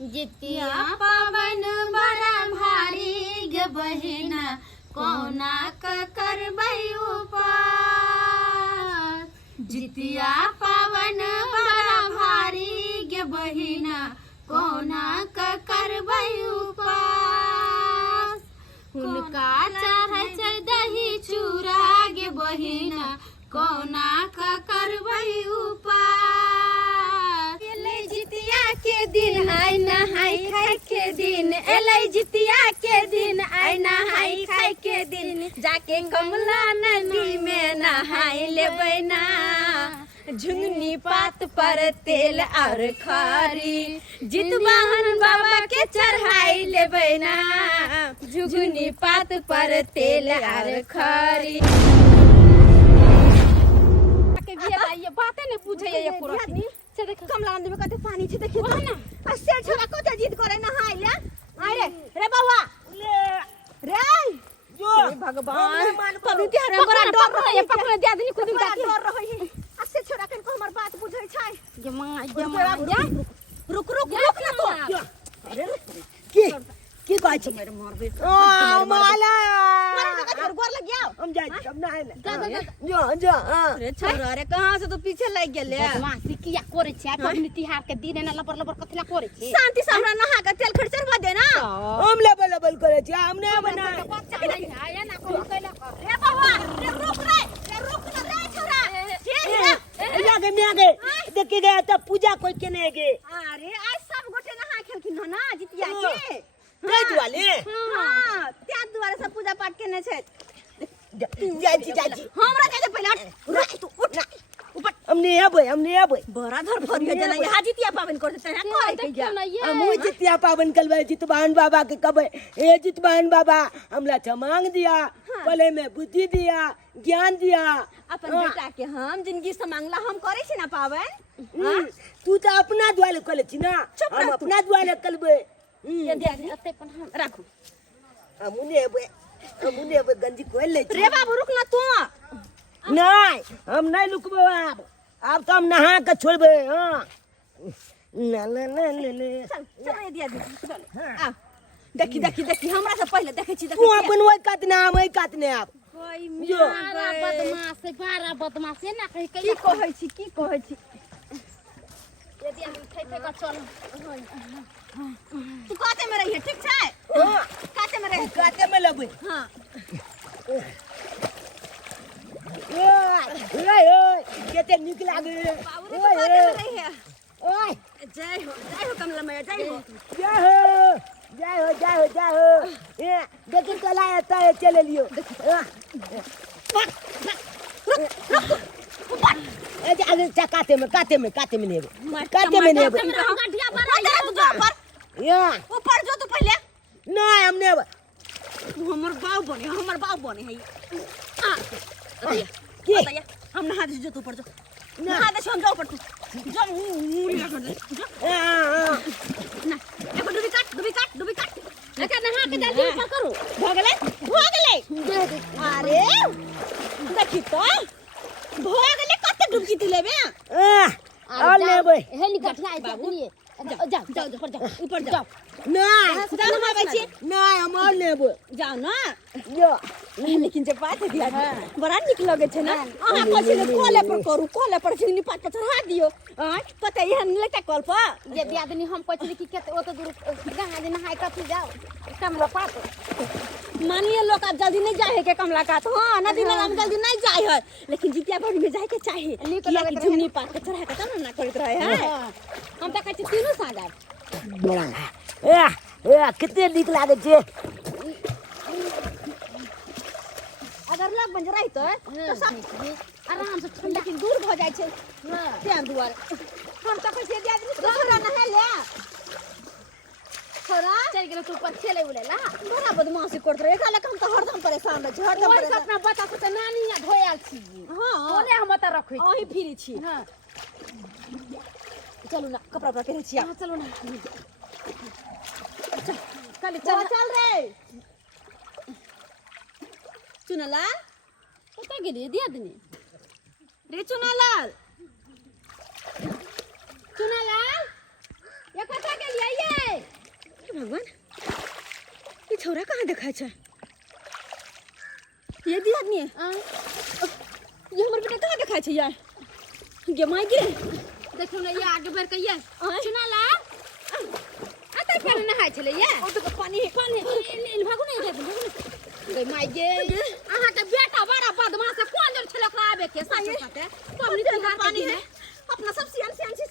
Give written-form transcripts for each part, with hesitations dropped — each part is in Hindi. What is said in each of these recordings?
जितिया पावन बड़ा भारी गे बहिना कोना करबै उपास। जितिया पावन बड़ा भारी गे बहिना कोना करबै उपास। हुनका चढ़ै छै दही चूड़ा गे बहिना कोना करबै उपास। एलै जितिया के दिन आइ नहाई खाई के दिन, एलै जितिया के दिन आइ नहाई खाई के दिन, जाके कमला नदी में नहाई लेबै ना। झुंगनी पात पर तेल और खरी जितवाहन बाबा के चढ़ाई लेबै ना। झुंगनी पात पर तेल और खरी ये बात नहीं पूछे ये पूरा से देख कमला नदी में कते पानी छे देखिए तो ना से छोरा कते जिद करे नहाई ले। आइ रे बाबा रे जो भगवान कभी ते हरे बड़ा डर रहे पकड़ दे आदमी खुद बड़ा डर रहे से छोरा कन को हमर बात बुझै छै। जे मां जा रुक ना तो अरे की बात छै मेरे मारबे ओ माला मारे घर गोर लग गया हम जाई सब ना है जो अरे छोरा रे कहां से तो पीछे लग गेले बदमाशी किया करे छै। पबनी तिहार के दिन ना लबर लबर कथला करे छै। शांति से हमरा नहा के तेल खर्चर में दे ना हम लेबल करे छै हमने बना बच्चा नहीं आया ना कोई कैला रे बाबा रे रुक ना रे छोरा आगे में आगे देखि गए त पूजा कोई के नहीं गे। अरे आज सब गोटे नहा खेलखिन ना जितिया के गई दुआले हां त्या दुआरे सब पूजा पाठ केने छै। जाजी हमरा कहे पहले उठ तू उठ ना ऊपर हमने आबे बड़ा धर भरिया जना यहाँ जितिया पावन करते हैं करे के जा हम जितिया पावन करबै जितवाहन बाबा के कहबै ए जितवाहन बाबा हमरा मांग दिया बोले में बुद्धि दिया ज्ञान दिया अपन बेटा के हम जिंदगी से मांगला हम करे छी ना पावन। तू तो अपना द्वारे करे छी ना हम अपना द्वारे करबै ये दे अते पण हम राखू मुने अब गंजी खोल ले रे बाबू रुक ना तू नहीं हम नहीं रुकबो अब तो हम नहा के छोड़बे। हां ना चल दिया चल आ देखी हमरा से पहले देखै छी तू अपन ओइ कातने हम ओइ कातने आब कोई मेरा बदमाश है बारा बदमाश है ना कहि की कहै छी ये दिया खै का चल तू काते में रहिए ठीक छै। हां काते में रह काते में लेबै हां ओए केते निक लागे ओए जय हो कमला मैया जय हो ए देखि तो लाया त चले लियो ए आगे काते में नेबे गठिया बना या ऊपर जो तो पहले नहीं हम नेबे हमर बाऊ बने है आ की हम नहा दे जो तू ऊपर जो नहा दे हम जाओ ऊपर तू जो मुड़ी कर दे ना एक डुबी काट लेकिन नहा के जल्दी ऊपर करो भ गेले अरे देखि तो भ गेले कते डुबकी तू लेबे आ लेबे हे नि गठिया आई बाबू जाओ ऊपर जाओ नहीं हम और लेबो जाओ ना जो लेकिन जब बात है दिया बड़ा निक लगे छै ना अहाँ कहै छी कोले पर करू कोले पर झिंगनी पात पर चढ़ा दियो पता है हम लेटा कल पर ये दियादनी हम कहै छी कि केते ओत दूर गंगा जी नहाय कथि जाओ कमला पात मानिए लोग अब जल्दी नहीं जाए है के कमला कात हां नदी नाला में जल्दी नहीं जाए है लेकिन जितिया भर में जाए के चाहिए कि झिंगनी पात पर चढ़ा के तब ना करत रहे है हम त कहै छी तीनों साजा बड़ा ए कितने निक लागे छे। अगर लग बन रही तो आराम से ठंडा के दूर भ जाय छै त्या दुआरे हम त कहै छी आदमी छोरा नहा ले छोरा चल गेल तू पर खेले उलेला बड़ा बदमाशी करत रहे एकला हम त हरदम परेशान रह हरदम परेशान अपना बता के त नानी या धोयाल छी हां ओने हम त रखै छी ओही फिरी छी हां चलू ना कपड़ा पहने छी हां चलो ना चल रे चुनालाल कता गेली दियादनी रे चुनालाल ये कता गेली ये छोरा कहाँ दिखाई छे ये दी आदमी ये हमर बेटा कहाँ दिखाई छे यार गे माई गे देखो ना ये आगे बढ़ के ये चुना ला आता पर नहाय छले ये ओ तो पानी इन भागो नहीं दे गे माई गे आहा के बेटा बड़ा बदमाश है कौन जन छले ओकरा आबे के साथे साथे पानी तो पानी है अपना सब सियान सियान से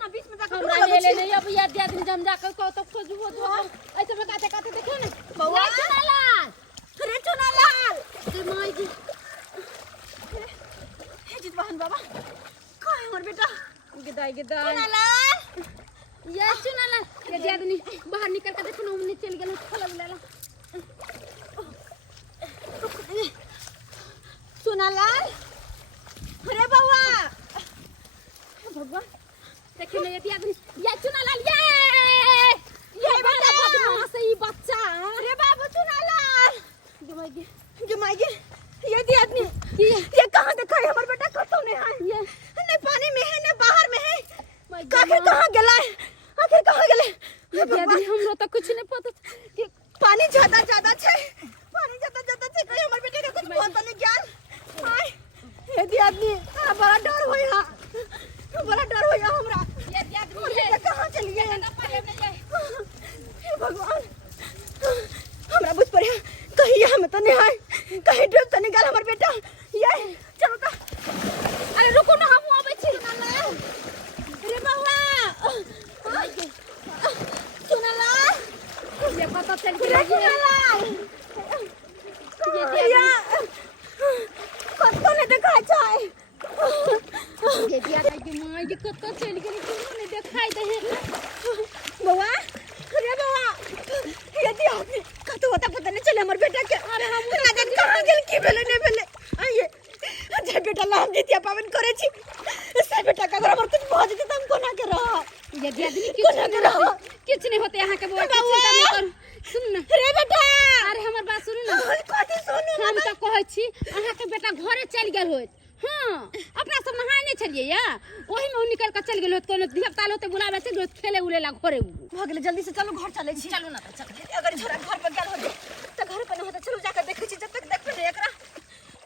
ना बीच में जाकर हमरा ले ले अब याद याद जम जाकर को तो खोजू हो तो ऐसे में काते काते देखो ना बउआ चुना ला रे चुना लाल गे माई गे हे जीत बहन बाबा कहाँ है हमर बेटा गिदाई चुना लाल ये चुना ला ये दियादनी बाहर निकल के देखो ना हमने चल गेल फल लेला चुना लाल अरे बउआ भगवान देखिए ना ये दियादनी ये चुना लाल ये बड़ा बदमाश है ये बच्चा अरे बाबू चुना लाल जमाई जमाइए ये दी आदमी ये कहाँ देखा है हमारा बेटा कतो नहीं है ये नहीं पानी में है नहीं बाहर में है आखिर कहाँ गला है आखिर कहाँ गले ये दियादनी हमरो तो कुछ नहीं पता कि पानी ज्यादा छे पानी ज्यादा छे कहीं हमारे बेटे का कुछ पता नहीं ज्ञान आय ये दी आदमी बड़ा डर होया हमरा ये दियादनी ये कहाँ चली गई ना पाले में जाए हे भगवान हमरा बुझ पड़े कहीं यहाँ में तो नहीं है कहीं डूब तो नहीं गया हमारा बेटा ये चलो तो अरे रुको ना हम आवे छी अरे बउआ सुना ला ये पता चल अरे गया सुना ला ये दिया कतो ने देखा चाहे ये दिया कि मां ये कतो चल गई किसी ने दिखाई दे बउआ अरे बउआ ये दिया कतो होता पता नहीं चले हमारे बेटा के अरे हम लगन कहां गेल की भेले नहीं भेले आइए जे बेटा लाम जीतिया पावन करे छी से बेटा का घर कुछ भज जे तुम कोना के रहा ये दियादनी कोना के रहा कुछ नहीं होते यहाँ के बुआ की चिंता नहीं करू सुन ना रे बेटा अरे हमर बात सुन ना कथि सुनू हम तो कहै छी अहाँ के बेटा घरे चल गेल होत हां अपना सब नहाय नहीं छलिए या ओही में निकल के चल गेल होत कोनो धियपताल होते बुलावे चल गेल खेले उलेला घरे भागले जल्दी से चलो घर चले छी चलू ना तो चल अगर छोरा घर पर गेल होते तो घर पर न होता चलो जाकर देखे छी जब तक देख पे एकरा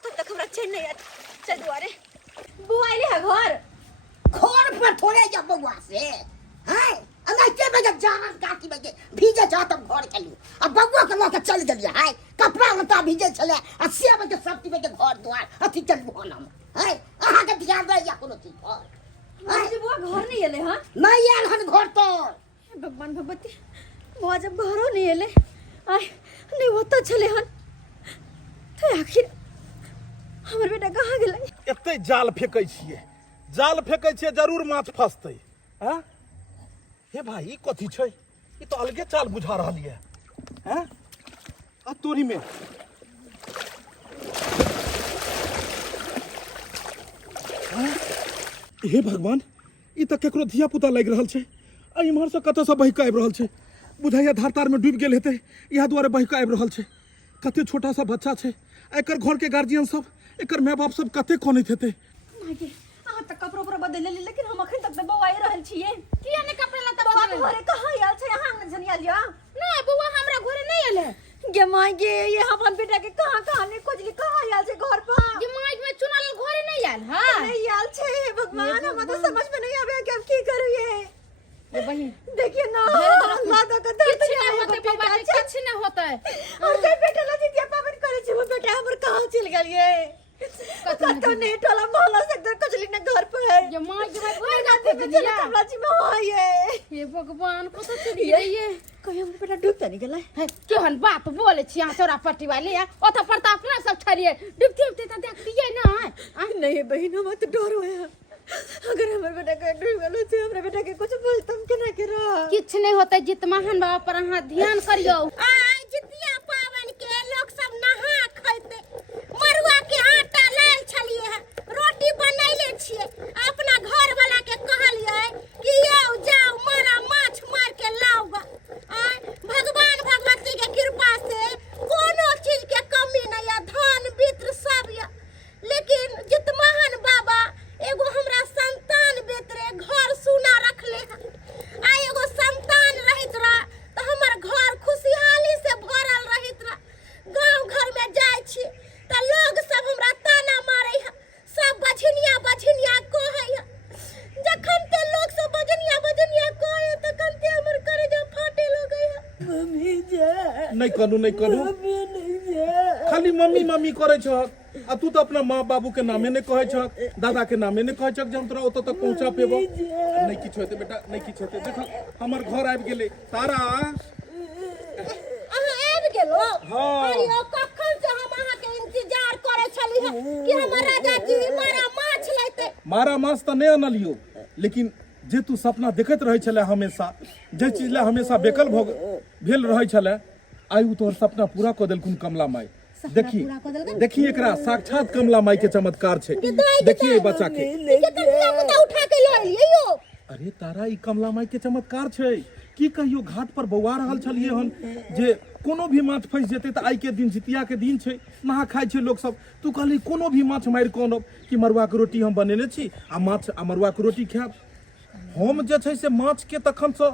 तब तक हमरा चैन नहीं आत चल दुआरे बुआ आइले है घर पर थोड़े जा बउआ से हैं अंदर के बजे जान काटी बजे भीजे जा तब घर चलू अब बउआ के लेके चल गेलिए है कपड़ा लता भीजे चले आ से बजे सब टी बजे घर द्वार अथी चलू हम हैं अहाँ के ध्यान दे या कोनो चीज पर जी बुआ घर नहीं एले हां नहीं आयल हन घर तो भगवान भगवती बुआ जब घरों नहीं एले आय नहीं होता चले हन तो आखिर हमर बेटा कहाँ गेलै एते जाल फेंकै छियै जरूर माछ फंसतै हैं हे भाई ई कथी छै ई तो अलगे चाल बुझा रहल ये हैं आ तोरी में हे भगवान ई तो केकरो धिया पुता लग रहल छै आ इम्हर से कतौ से बहिका आबि रहल छै बुझाइया धार तार में डूबि गेल हेतै इहा दुआरे बहिका आबि रहल छै कते छोटा सा बच्चा छै एकर घर के गार्जियन सब एकर माय बाप सब कते कोनैत हेतै मागे अहाँ तक कपड़ा उपड़ा बदल ले लेकिन हम अखन तक बउआ आई रहल छियै किया ने कपड़ा लता बउआ बदल घरे कहाँ आयल छै अहाँ न जनिया लिया ना बुआ हमरा घरे नहीं आले गे मागे ये अपन बेटा के कहाँ ने खोजली कहाँ आयल छै घर पर ये माइक में चुनल घरे नहीं आयल हां नहीं आयल छै भगवान हम तो समझ में नहीं आवे कि अब की करू ये बहिन देखिए ना अल्लाह तो कदर कुछ नहीं होते बाबा कुछ नहीं होता और कोई बेटा ला जीतिया पावन करे छै वो बेटा हमर कहाँ चल गेल ये कतो नहीं टोला मोहल्ला से इधर कचली ने घर पर है ये मां के भाई कोई गाते में चले कमलाची में हो ये भगवान को तो चली ये कोई हमर बेटा डूब तो नहीं गेलै है केहन बात बोले छी यहाँ चोरा पट्टी वाली है ओथा पर तो अपना सब ठरिए डूबते डूबते तो देख दिए ना नहीं बहन हम तो डर होया अगर हमर बेटा के डूब गेलो से हमर बेटा के कुछ बोलतम केना के रह कुछ नहीं होता जित महान बाबा पर अहाँ ध्यान करियो आज जितिया पावन के लोग सब नहा खैते मरुआ के आटा लाल छलिए है रोटी बनैले छिए अपना घर वाला के कहलिए कि आओ जाओ मारा माछ मार के लाओ भगवान भगवती के कृपा से कोनो चीज के कमी नहीं है धन मित्र सब है लेकिन जित महान बाबा एगो हमरा संतान बेतरे घर सुना रखले है आ एगो संतान रहित रहा तो हमर घर खुशहाली नहीं करू खाली मम्मी मम्मी करे छक आ तू तो अपना माँ बाबू के नामे ने कहे छक दादा के नामे ने कहे छक जे हम तोरा ओत तक पहुंचा पेबो नहीं किछ होते बेटा नहीं किछ होते देख हमर घर आबि गेले तारा अहाँ आबि गेलो हाँ। अरे कखन से हम अहाँ के इंतजार करे छली है कि हमर राजा जी मारा माछ लेते मारा माछ तो नहीं अनलियो लेकिन जे तू सपना देखत रहे छले हमेशा जे चीज ले हमेशा बेकल भेल रहे छले आइ उ तोहर सपना पूरा क देलखुन कमला माई देखी एकरा साक्षात कमला माई के चमत्कार छे देखिए बच्चा के के उठा के ल लियो यो अरे तारा ई कमला माई के चमत्कार छे की कहियो घाट पर बौआ रहल छलिए हन जे कोनो भी माछ फंस जेते त आइ के दिन जितिया के दिन छे नहा खाय छे लोग सब तू कहली कोनो भी माछ मार कोन कि मरुआ के रोटी हम बनेने छी आ माछ आ मरुआ के रोटी खायब हम जे छै से माछ के तखन से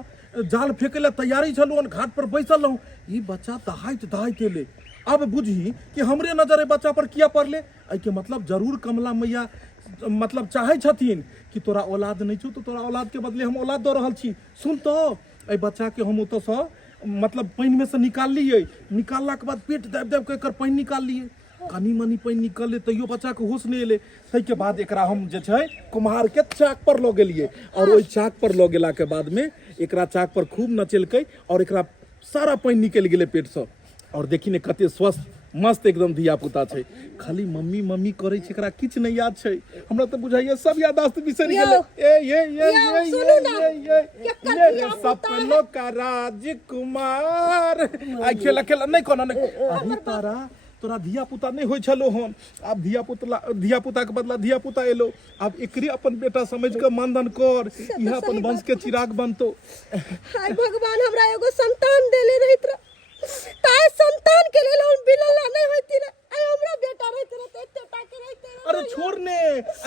जाल फेंके ला तैयारी छलू हन घाट पर बैसल रहूं ई बच्चा दहाइत एले अब बुझी कि हमरे नजर बच्चा पर किया पड़ले आई के मतलब जरूर कमला मैया मतलब चाहे छथिन कि तोरा औलाद नहीं छौ तो तोरा औलाद के बदले हम औलाद दे रहल छी सुन तो ए बच्चा के हम ओतो से मतलब पानी में से निकाल लिए निकालला के बाद पेट दाब दाब के एकर पानी निकाल लिए कनी मनी पानी निकलले तैयो बच्चा के होश नहीं एले तै के बाद एकरा हम जे छै कुम्हार के चाक पर ल गेलिए और ओई चाक पर ल गेला के बाद में एकरा चाक पर खूब नचेलकै और एकरा सारा पानी निकल गेले पेट से और देखी ने कते स्वस्थ मस्त एकदम धिया पुता छै खाली मम्मी मम्मी करे छै एकरा किछ नहीं याद छै हमरा त बुझाइए सब याददाश्त बिसर गेले ये सपनों का राजकुमार आई खेला नहीं कोना नहीं अभी तारा तोरा धिया पुता नहीं होय छलो हन अब धिया पुता के बदला धिया पुता एलो अब एकरे अपन बेटा समझ के मानदान कर यह अपन वंश के चिराग बनतो हाय भगवान हमरा एगो संतान देले रहित ताय संतान के लेल हम बिलला नहीं होती रे आई हमरा बेटा रहित रे एते टाके रहित अरे छोड़ ने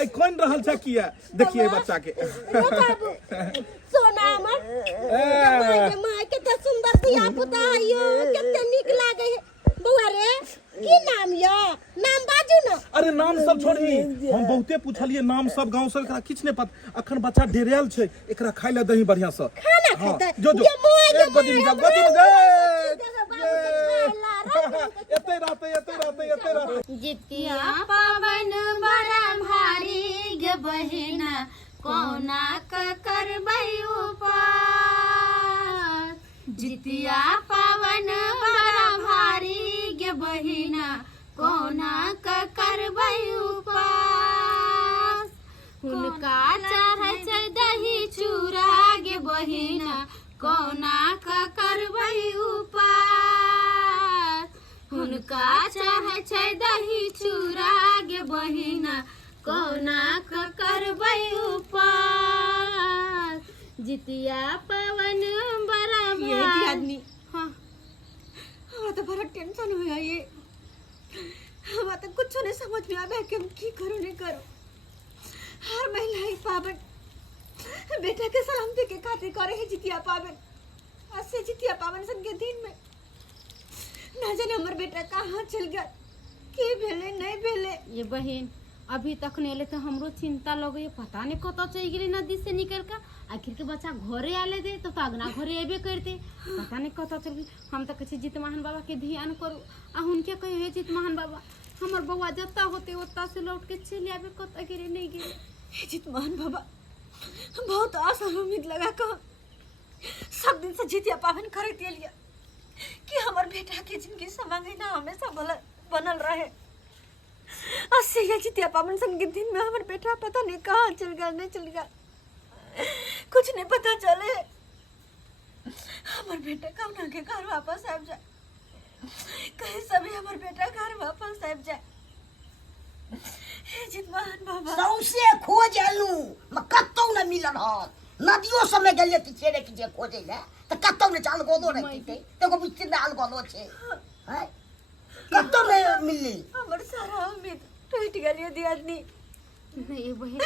आई कोन रहल छ किया देखिए बच्चा के सोना हमर माय केते सुंदर धिया पुता आयो केते नीक लागे है बउआ रे की नाम यो नाम बाजू न अरे नाम सब छोड़ी हम बहुते पूछलिए नाम सब गांव सब एकरा किछ नहीं पता अखन बच्चा डेरेल छै एकरा खाइ ले दही बढ़िया से खाना हाँ, खाते जो एक गोदी में जा एते रहते जितिया पावन बड़ा भारी गे बहिना कोना क करबै उपास जितिया पावन बड़ा भारी गे बहिना कोना क करबै उपास हुनका चाहे छै दही चूड़ा गे बहिना कोना क करबै उपास हुनका चाहे छै दही चूड़ा गे बहिना कोना क करबै उपास जितिया पवन बड़ा भारी आदमी हाँ हमरा तो बड़ा टेंशन हुआ ये हमरा तो कुछ नहीं समझ में आवे कि हम की करो नहीं करो हर महिला ही पावन बेटा के सलामती के खातिर करे है जितिया पावन आज से जितिया पावन सन के दिन में ना जाने हमर बेटा कहाँ चल गया के भेले नहीं भेले ये बहन अभी तक नहीं एले तो हमरो चिंता लगे पता नहीं कत चल गेले नदी से निकल कर आखिर के बच्चा घरे आले दे तो अगना घरे एबे करते पता नहीं कत चल गई हम तो कहे जितमोहन बाबा के ध्यान करू आ हुनके कहे जितमोहन बाबा हमर बउआ जत्ता होते ओत्ता से लौट के चले आबे कत गिरे नहीं गिरे जितमोहन बाबा बहुत आशा उम्मीद लगा कर सब दिन से जितिया पावन करत लिया कि हमार बेटा के जिंदगी समांगना हमेशा बनल रहे अस्से ये जितिया पावन सन के दिन में हमार बेटा पता नहीं कहाँ चल गया नहीं चल गया कुछ नहीं पता चले हमार बेटा कब ना के घर वापस आ जाए कहीं सभी हमार बेटा घर वापस आ जाए हे जितमोहन बाबा सौसे खोज एलू म कतौ न मिलल हन नदियो समय गेलिए कि छेड़े कि जे खोजे ले त कतौ न चाल गोदो रही थे तो को बिच डाल गोदो छे है कतौ न मिलली हमर सारा उम्मीद टूट गेलिए दियादनी ये बहन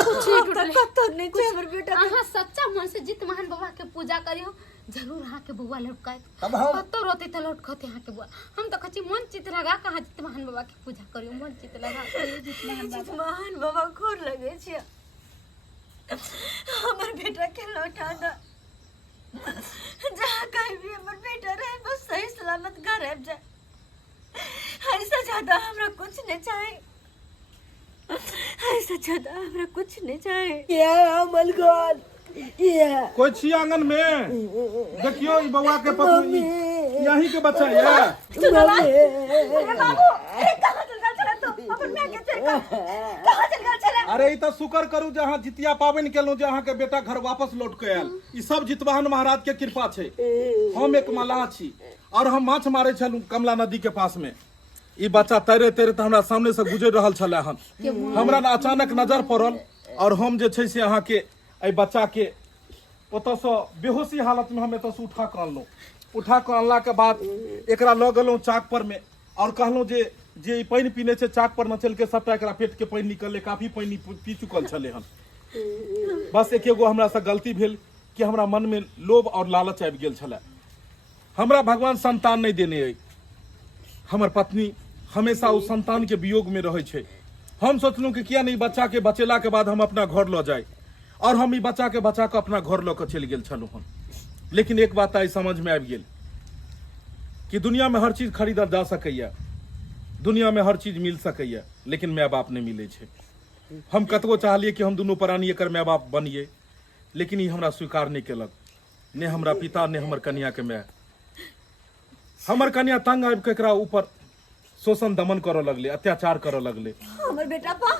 कुछ टूटल कतौ नहीं छे हमर बेटा अहाँ सच्चा मन से जितमोहन बाबा के पूजा करियो जरूर अहाँ के बउआ लौटकाय तब हम कतो रोते त लौटकते अहाँ के बउआ हम तो कछि मन चित लगा कहाँ जितमोहन बाबा के पूजा करियो मन चित लगा जितमोहन बाबा खोर लगे छे हमर बेटा के लौटा द जहाँ कहीं भी हमर बेटा रहे बस सही सलामत घर आबि जाए। ऐसे ज्यादा हमरा कुछ नहीं चाहे, ऐसे ज्यादा हमरा कुछ नहीं चाहे। ये अमल गॉड, ये कोई छी आंगन में? देखियो ई बउआ के पप्पू यही के बच्चा है। अरे बाबू, अरे कहां चल गल छले तू? अपन मैं के चल कहां चल गल छले? अरे ई तो शुक्र करू जहाँ जितिया पाबन केलहुँ जे अहाँ के बेटा घर वापस लौट के आयल। ई सब जितवाहन महाराज के कृपा छै। हम एक मलाह छी और हम माछ मारे छलहुँ कमला नदी के पास में। ई बच्चा तैरे तैरे तो हमरा सामने से गुजर रहल छले हन। हमरा अचानक नजर पड़ल और हम जे छै से अहाँ के एहि बच्चा के ओतऽ से बेहोशी हालत में हम एतऽ से उठा के अनलहुँ। उठा के अनला के बाद एकरा लऽ गेलहुँ चाक पर में और कहलहुँ जे ई पानि पीने छै चाक पर न चल के सबटा एकरा पेट के पानि निकलले, काफी पानि पी चुकल छले हन। बस एकेगो हमरा से गलती भेल कि हमरा मन में लोभ और लालच आबि गेल छले। हमरा भगवान संतान नहीं देने अइ। हमर पत्नी हमेशा उस संतान के वियोग में रहे छै। हम सोचलहुँ कि किया नहीं बच्चा के बचेला के बाद हम अपना घर लऽ जाए और हम ई बच्चा के बचा के अपना घर लऽ के चलि गेल छलहुँ हन। लेकिन एक बात आई समझ में आबि गेल कि दुनिया में हर चीज खरीदल जा सकैया, दुनिया में हर चीज मिल सकैया, लेकिन माय बाप नहीं मिले छै। हम कतबो चाहलिए कि हम दुनू प्राणी एकर माय बाप बनिए, लेकिन ई हमरा स्वीकार नहीं केलक, ने हमरा पिता ने हमर कन्या के माय। हमर कन्या तंग आबि के एकरा ऊपर शोषण दमन करऽ लगले, अत्याचार करऽ लगले। हमर बेटा पा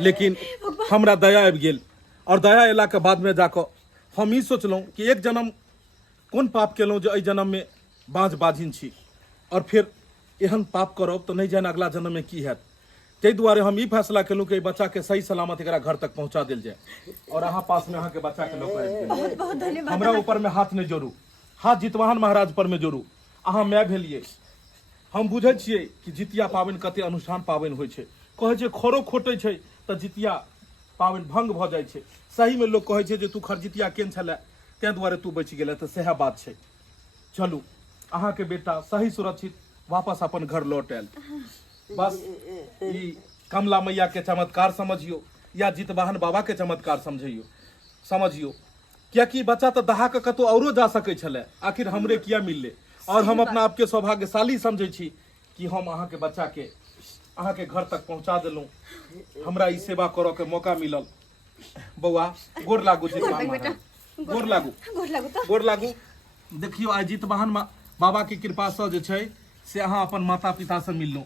लेकिन हमरा दया आबि गेल और दया एला के बाद में जाकर हम ई सोचलहुँ कि एक जन्म कोन पाप केलहुँ जे एहि जन्म में बाँझ बाझिन छी और फिर एहन पाप करब तो नहीं जाने अगला जन्म में की हैत। ताहि दुआरे हम ई फैसला केलहुँ कि बच्चा के सही सलामत एकरा घर तक पहुँचा देल जाए और अहाँ पास में अहाँ के बच्चा के लोग आबि गेल। बहुत बहुत धन्यवाद। हमरा ऊपर में हाथ नहीं जोड़ू, हाथ जितवाहन महाराज पर में जोड़ू। अहाँ माय भेलियै। हम बुझै छियै कि जितिया पाबनि कते अनुष्ठान पाबनि होइ छै। कहै छै खरो खोटै छै तऽ जितिया पाबनि भंग भऽ जाइ छै। सही में लोग कहै छै जे तू खरजितिया केन छलै तें दुआरे तू बचि गेलै, तऽ सएह बात छै। चलू अहाँ के बेटा सही सुरक्षित वापस अपन घर लौट आयल। बस ई कमला मैया के चमत्कार समझियो या जितवाहन बाबा के चमत्कार समझियो। कियाकि बच्चा तो दहा के कतौ औरो जा सकै छलै, आखिर हमरे किया मिलले। और हम अपना आपके सौभाग्यशाली समझे छी कि हम अहाँ के बच्चा के अहाँ के घर तक पहुंचा देलहुं। हमरा ई सेवा करऽ के मौका मिलल। बौआ गोर लागू जितवाहन महाराज, गोर लागू गोर लागू। देखियो आइ जितवाहन बाबा के कृपा से जे छै से अहाँ अपन माता पिता से मिललहुं।